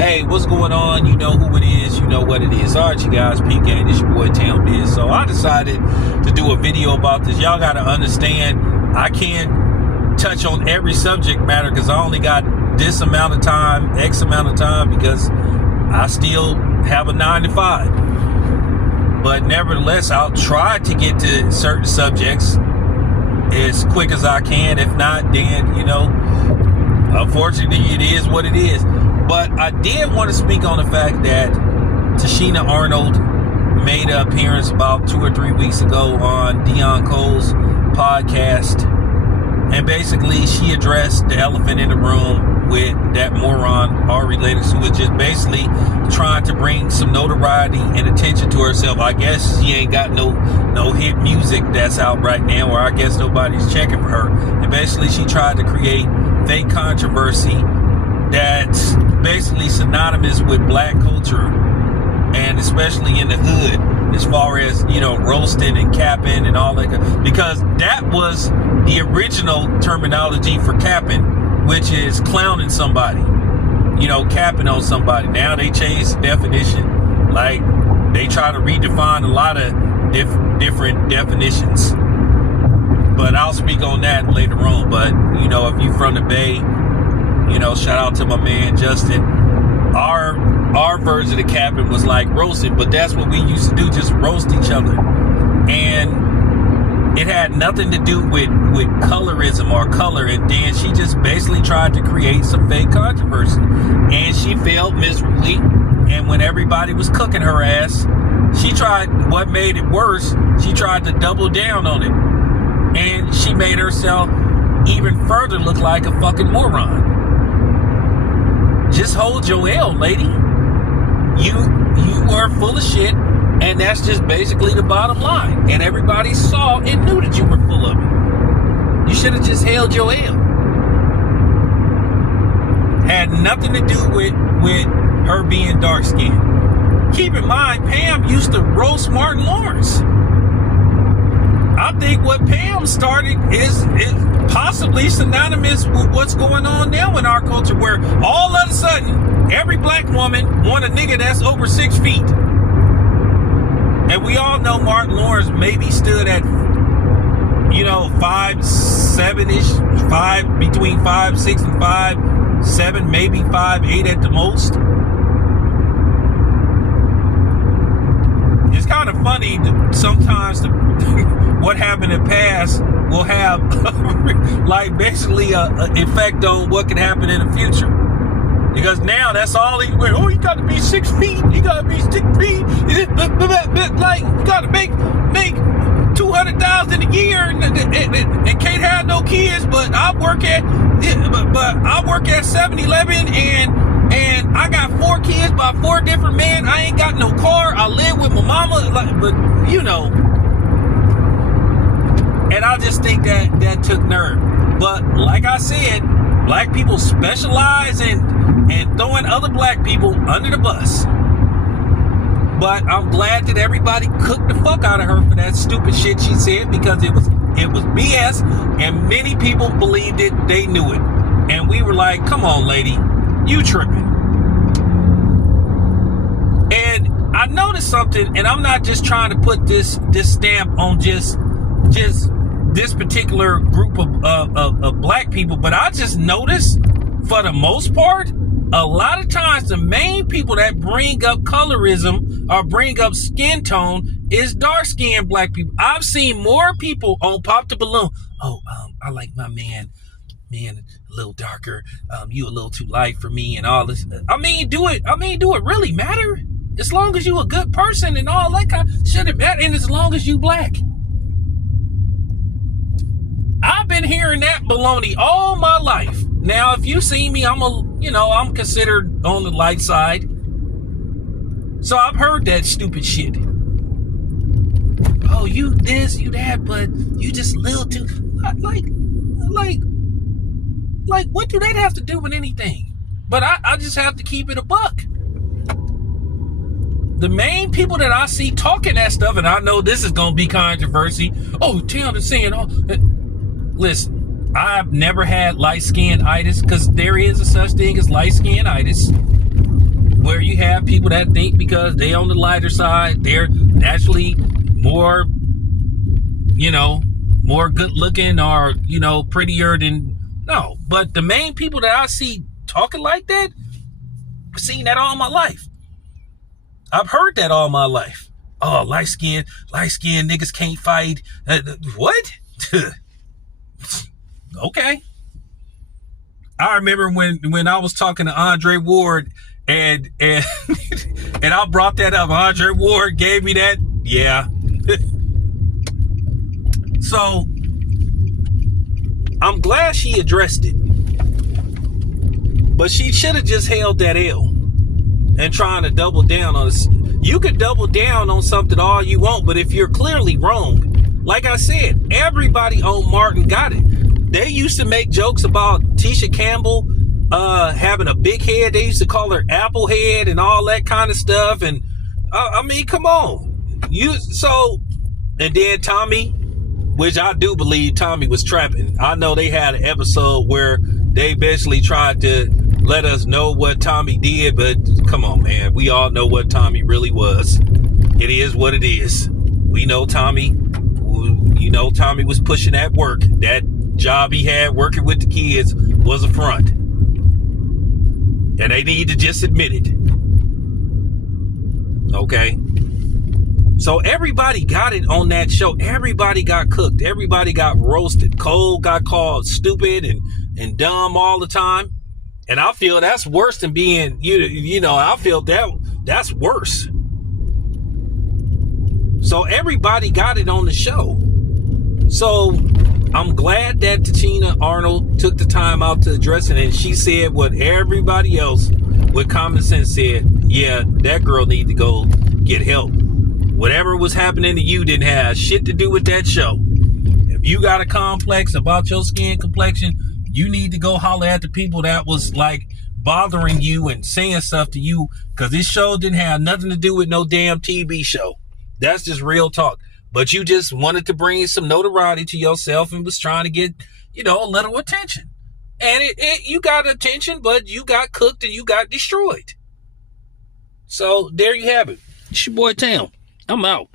Hey, what's going on? You know who it is. You know what it is. All right, you guys. Peep Gang, this your boy Town Biz. So I decided to do a video about this. Y'all got to understand, I can't touch on every subject matter because I only got this amount of time, X amount of time, because I still have a 9 to 5. But nevertheless, I'll try to get to certain subjects as quick as I can. If not, then, you know, unfortunately, it is what it is. But I did want to speak on the fact that Tachina Arnold made an appearance about 2 or 3 weeks ago on Dion Cole's podcast. And basically, she addressed the elephant in the room with that moron, R-related, who was just basically trying to bring some notoriety and attention to herself. I guess she ain't got no hit music that's out right now, or I guess nobody's checking for her. And basically, she tried to create fake controversy that's basically synonymous with black culture, and especially in the hood, as far as, you know, roasting and capping and all that, because that was the original terminology for capping, which is clowning somebody, you know, capping on somebody. Now they changed the definition, like they try to redefine a lot of different definitions, but I'll speak on that later on. But, you know, if you from the Bay, you know, shout out to my man Justin. Our version of capping was like roasting, but that's what we used to do, just roast each other. And it had nothing to do with colorism or color. And then she just basically tried to create some fake controversy, and she failed miserably. And when everybody was cooking her ass, she tried, what made it worse, she tried to double down on it, and she made herself even further look like a fucking moron. Just hold your L, lady. You were full of shit, and that's just basically the bottom line. And everybody saw and knew that you were full of it. You should have just held your L. Had nothing to do with her being dark skinned. Keep in mind, Pam used to roast Martin Lawrence. I think what Pam started is possibly synonymous with what's going on now in our culture, where all of a sudden every black woman want a nigga that's over 6 feet. And we all know Martin Lawrence maybe stood at, you know, 5'7"-ish, between 5'6" and 5'7", maybe 5'8" at the most. It's kind of funny that sometimes what happened in the past will have like basically a effect on what can happen in the future. Because now that's all he went, oh, you got to be 6 feet, you got to be 6 feet, like you got to make 200,000 a year and can't have no kids. But I work at 7-Eleven and I got 4 kids by 4 different men. I ain't got no car. I live with my mama, but you know. And I just think that took nerve. But like I said, black people specialize in throwing other black people under the bus. But I'm glad that everybody cooked the fuck out of her for that stupid shit she said, because it was BS, and many people believed it. They knew it, and we were like, "Come on, lady, you tripping." And I noticed something, and I'm not just trying to put this stamp on just this particular group of black people, but I just noticed, for the most part, a lot of times the main people that bring up colorism or bring up skin tone is dark-skinned black people. I've seen more people on Pop the Balloon. Oh, I like my man a little darker. You a little too light for me, and all this. I mean, do it really matter? As long as you a good person and all that kind of shit, and as long as you black. I've been hearing that baloney all my life. Now, if you see me, I'm considered on the light side. So I've heard that stupid shit. Oh, you this, you that, but you just a little too, like, what do that have to do with anything? But I just have to keep it a buck. The main people that I see talking that stuff, and I know this is going to be controversy. Oh, Tim is saying, listen, I've never had light-skin-itis, because there is a such thing as light-skin-itis. have people that think because they on the lighter side, they're naturally more, more good looking or, prettier than, no. But the main people that I see talking like that, I've seen that all my life. I've heard that all my life. Oh, light skin niggas can't fight. What? Okay. I remember when I was talking to Andre Ward and and I brought that up. Andre Ward gave me that. Yeah. So I'm glad she addressed it. But she should have just held that L and trying to double down on this. You could double down on something all you want, but if you're clearly wrong, like I said, everybody on Martin got it. They used to make jokes about Tisha Campbell having a big head. They used to call her apple head and all that kind of stuff. And I mean, come on. And then Tommy, which I do believe Tommy was trapping. I know they had an episode where they basically tried to let us know what Tommy did, but come on, man. We all know what Tommy really was. It is what it is. We know Tommy. Tommy was pushing that work. That job he had working with the kids was a front. And they need to just admit it. Okay? So everybody got it on that show. Everybody got cooked. Everybody got roasted. Cole got called stupid and dumb all the time. And I feel that's worse than being, I feel that's worse. So everybody got it on the show. So I'm glad that Tachina Arnold took the time out to address it. And she said what everybody else with common sense said. Yeah, that girl need to go get help. Whatever was happening to you didn't have shit to do with that show. If you got a complex about your skin complexion, you need to go holler at the people that was like bothering you and saying stuff to you, because this show didn't have nothing to do with no damn TV show. That's just real talk. But you just wanted to bring some notoriety to yourself and was trying to get, a little attention. And you got attention, but you got cooked and you got destroyed. So there you have it. It's your boy Tam. I'm out.